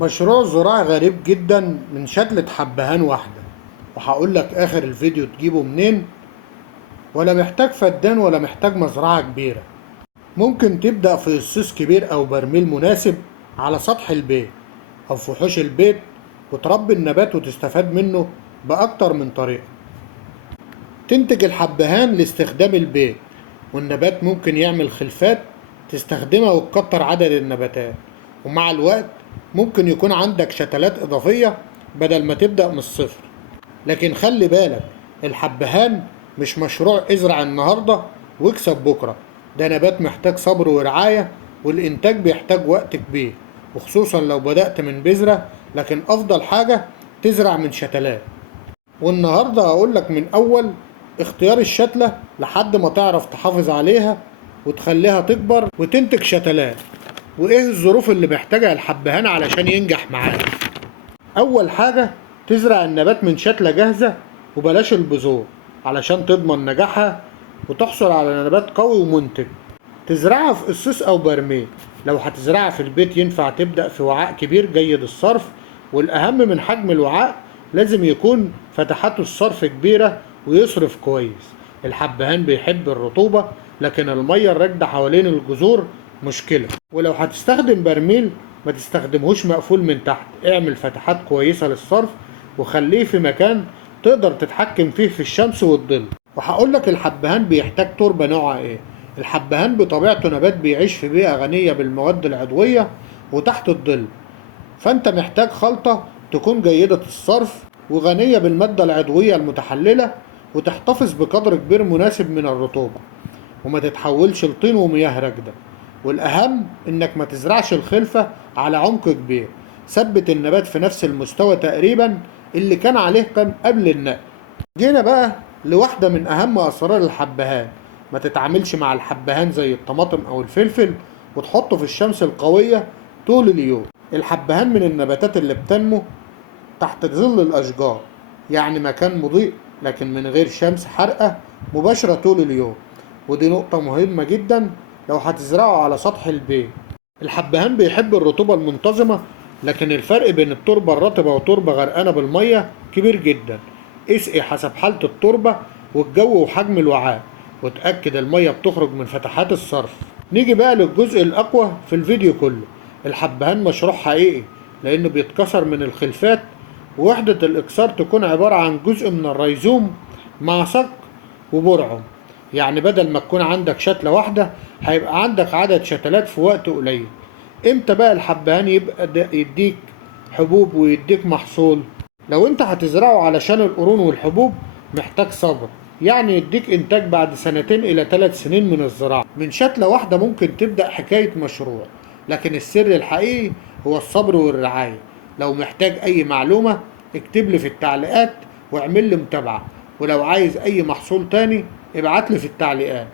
مشروع زراعي غريب جدا من شتلة حبهان واحدة، وهقول لك آخر الفيديو تجيبه منين. ولا محتاج فدان ولا محتاج مزرعة كبيرة. ممكن تبدأ في قصيص كبير أو برميل مناسب على سطح البيت أو في حوش البيت، وتربي النبات وتستفاد منه بأكتر من طريقة. تنتج الحبهان لاستخدام البيت، والنبات ممكن يعمل خلفات تستخدمها وتكتر عدد النباتات، ومع الوقت ممكن يكون عندك شتلات إضافية بدل ما تبدأ من الصفر. لكن خلي بالك، الحبهان مش مشروع ازرع النهاردة واكسب بكرة. ده نبات محتاج صبر ورعاية، والإنتاج بيحتاج وقت كبير، وخصوصا لو بدأت من بذرة. لكن أفضل حاجة تزرع من شتلات. والنهاردة هقولك من أول اختيار الشتلة لحد ما تعرف تحافظ عليها وتخليها تكبر وتنتج شتلات، وإيه الظروف اللي محتاجها الحبهان علشان ينجح معاك. أول حاجة تزرع النبات من شتلة جاهزة، وبلاش البذور علشان تضمن نجاحها وتحصل على نبات قوي ومنتج. تزرعها في قصيص أو برميل. لو هتزرعها في البيت ينفع تبدأ في وعاء كبير جيد الصرف، والأهم من حجم الوعاء لازم يكون فتحات الصرف كبيرة ويصرف كويس. الحبهان بيحب الرطوبة، لكن المية الراكدة حوالين الجذور مشكلة. ولو هتستخدم برميل ما تستخدمهوش مقفول من تحت، اعمل فتحات كويسة للصرف وخليه في مكان تقدر تتحكم فيه في الشمس والظل. وهقولك الحبهان بيحتاج تربة نوعها ايه. الحبهان بطبيعته نبات بيعيش في بيئة غنية بالمواد العضوية وتحت الظل، فانت محتاج خلطة تكون جيدة الصرف وغنية بالمادة العضوية المتحللة، وتحتفظ بقدر كبير مناسب من الرطوبة، وما تتحولش لطين ومياه راكدة. والأهم إنك ما تزرعش الخلفة على عمق كبير. ثبت النبات في نفس المستوى تقريبا اللي كان عليه كان قبل النقل. جينا بقى لواحدة من أهم أسرار الحبهان. ما تتعاملش مع الحبهان زي الطماطم أو الفلفل وتحطه في الشمس القوية طول اليوم. الحبهان من النباتات اللي بتنمو تحت ظل الأشجار، يعني مكان مضيء لكن من غير شمس حارقة مباشرة طول اليوم. ودي نقطة مهمة جدا لو هتزرعه على سطح البيت. الحبهان بيحب الرطوبة المنتظمة، لكن الفرق بين التربة الرطبة وتربة غرقانة بالمية كبير جدا. اسقي حسب حالة التربة والجو وحجم الوعاء، وتأكد المية بتخرج من فتحات الصرف. نيجي بقى للجزء الأقوى في الفيديو كله. الحبهان مشروع حقيقي لأنه بيتكسر من الخلفات، ووحدة الإكسار تكون عبارة عن جزء من الريزوم مع صك وبرعم. يعني بدل ما تكون عندك شتلة واحدة هيبقى عندك عدد شتلات في وقت قليل. امتى بقى الحبهان يبقى يديك حبوب ويديك محصول؟ لو انت هتزرعه علشان القرون والحبوب محتاج صبر، يعني يديك انتاج بعد 2 إلى 3 سنين من الزراعة. من شتلة واحدة ممكن تبدأ حكاية مشروع، لكن السر الحقيقي هو الصبر والرعاية. لو محتاج اي معلومة اكتب لي في التعليقات واعمل لي متابعة، ولو عايز اي محصول تاني ابعت لي في التعليقات.